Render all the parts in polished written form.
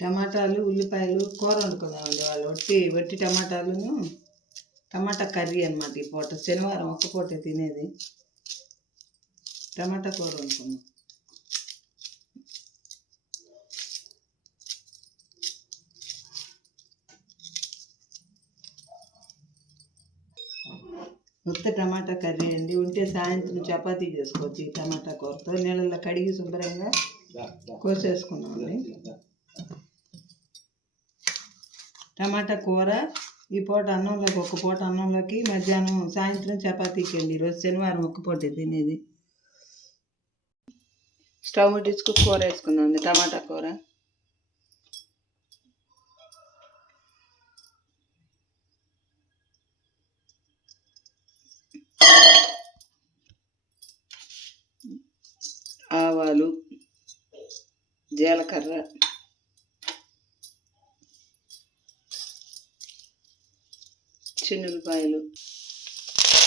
టమాటాలు ఉల్లిపాయలు కూర వండుకుందామండి. వాళ్ళు వట్టి టమాటాలను టమాటా కర్రీ అనమాట. ఈ పూట శనివారం ఒక్క పూటే తినేది. టమాటా కూర వండుకుందాం. ఉత్త టమాటా కర్రీ అండి. ఉంటే సాయంత్రం చపాతీ చేసుకోవచ్చు. ఈ టమాటా కూరతో నీళ్ళల్లో కడిగి శుభ్రంగా కోసేసుకున్నామండి. టమాటా కూర ఈ పూట అన్నంలోకి, ఒక్క పూట అన్నంలోకి, మధ్యాహ్నం సాయంత్రం చపాతీకి అండి. ఈరోజు శనివారం ఒక్క పూటే తినేది. స్టవ్ ముట్టించుకు కూర వేసుకుందామండి. టమాటా కూర ఆవాలు, జీలకర్ర, చిన్నులపాయలు,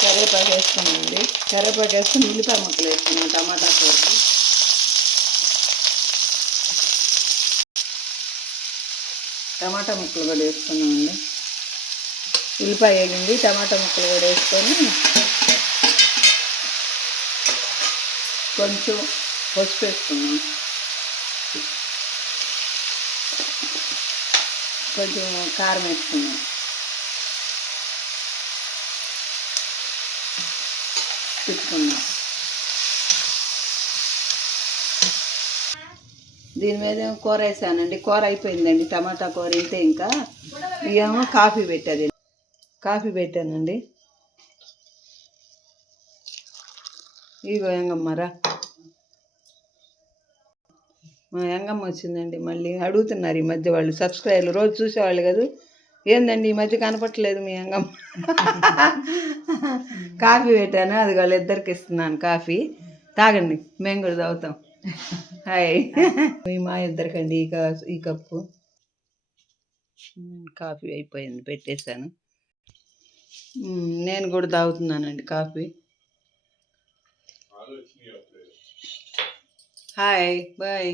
కరివేపాకు వేసుకున్నామండి. కరివేపాకు వేసుకుని ఉల్లిపాయ ముక్కలు వేసుకున్నాం టమాటా కూరకి. టమాటా ముక్కలు కూడా వేసుకున్నామండి. ఉల్లిపాయ వేగింది, టమాటా ముక్కలు కూడా వేసుకొని కొంచెం పసుపు వేసుకున్నాం, కొంచెం కారం వేసుకున్నాం, తిప్పుకున్నాం. దీని మీద కూర వేసానండి. కూర అయిపోయిందండి. టమాటా కూర ఇంతే. ఇంకా ఇవేమో కాఫీ పెట్టానండి. ఇగో ఎంగమ్మరా, మా ఎంగమ్మ వచ్చిందండి. మళ్ళీ అడుగుతున్నారు ఈ మధ్య వాళ్ళు సబ్స్క్రైబర్లు, రోజు చూసేవాళ్ళు కదా, ఏందండి ఈ మధ్య కనపట్లేదు మీ ఎంగమ్మ. కాఫీ పెట్టాను, అది వాళ్ళిద్దరికి ఇస్తున్నాను. కాఫీ తాగండి, మేము కూడా తాగుతాం. హాయ్. మా ఇద్దరికండి ఈ కప్పు కాఫీ అయిపోయింది, పెట్టేశాను. నేను కూడా తాగుతున్నానండి కాఫీ. Hi, bye.